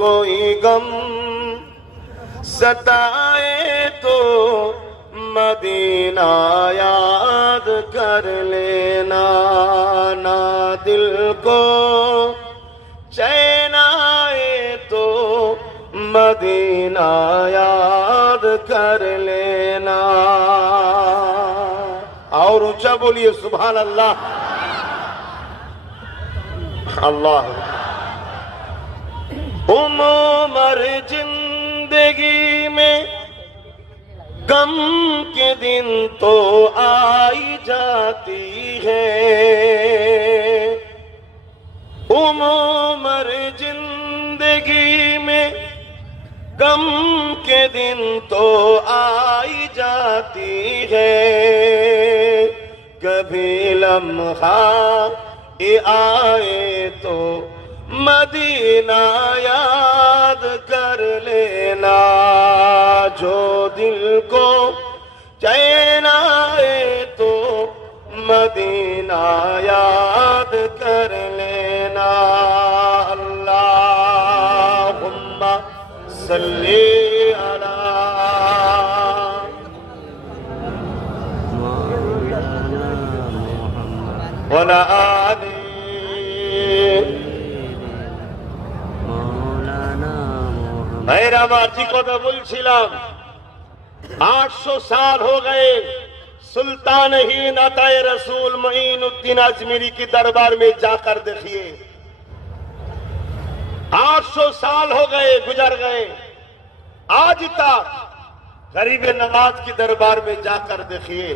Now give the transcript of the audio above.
कोई गम सताए तो मदीना याद कर लेना, ना दिल को चैन आए तो मदीना याद कर लेना। और ऊंचा बोलिए सुभान अल्लाह। अल्लाह उम्र जिंदगी में गम के दिन तो आई जाती है, उम्र जिंदगी में गम के दिन तो आई जाती है। कभी लम्हा ये आए तो मदीना याद कर लेना, जो दिल को चैन आए तो मदीना याद कर लेना। अल्लाहुम्मा सल्ली अला वला आली। मेरा माजी কথা বলছিলাম 800 साल हो गए सुल्तान ही नाताए रसूल मोइनुद्दीन अजमेरी के दरबार में जाकर देखिए। 800 साल हो गए गुजर गए, आज तक गरीब नवाज के दरबार में जाकर देखिए।